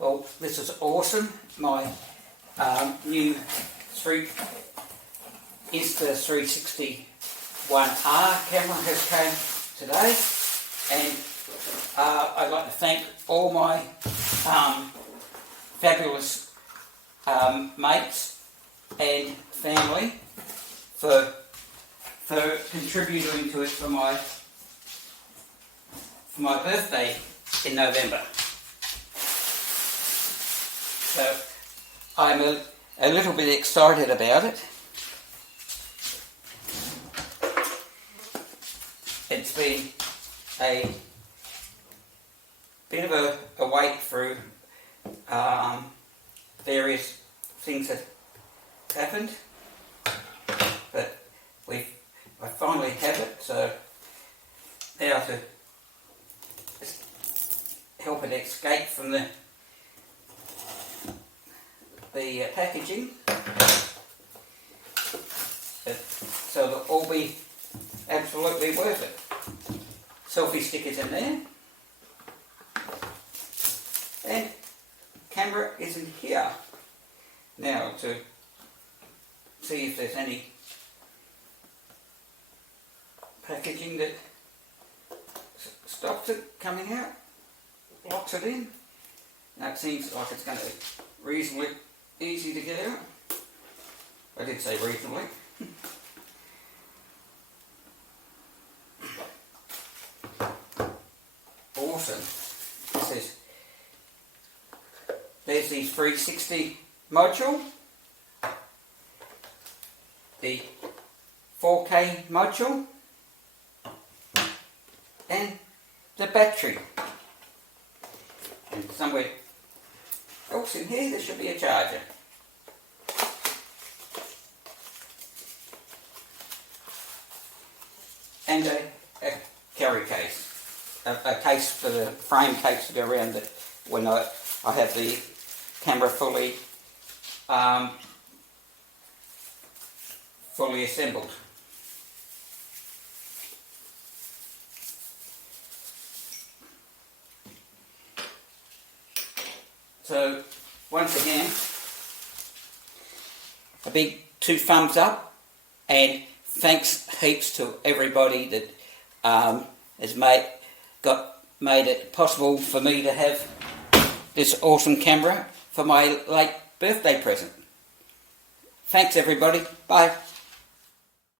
Well, this is awesome. My new Insta360 One R camera has come today, and I'd like to thank all my fabulous mates and family for contributing to it for my birthday in November. So I'm a little bit excited about it. It's been a bit of a wait through various things that happened, but I finally have it, so now to help it escape from the packaging, so it'll all be absolutely worth it. Selfie stickers in there, and camera is in here. Now to see if there's any packaging that stops it coming out, locks it in. Now it seems like it's going to be reasonably easy to get out. I did say reasonably. Awesome. There's the 360 module, the 4K module, and the battery. And somewhere else in here there should be a charger. And a carry case. A case for the frame case to go around it when I have the camera fully assembled. So once again, a big 2 thumbs up, and thanks heaps to everybody that has made it possible for me to have this awesome camera for my late birthday present. Thanks everybody. Bye.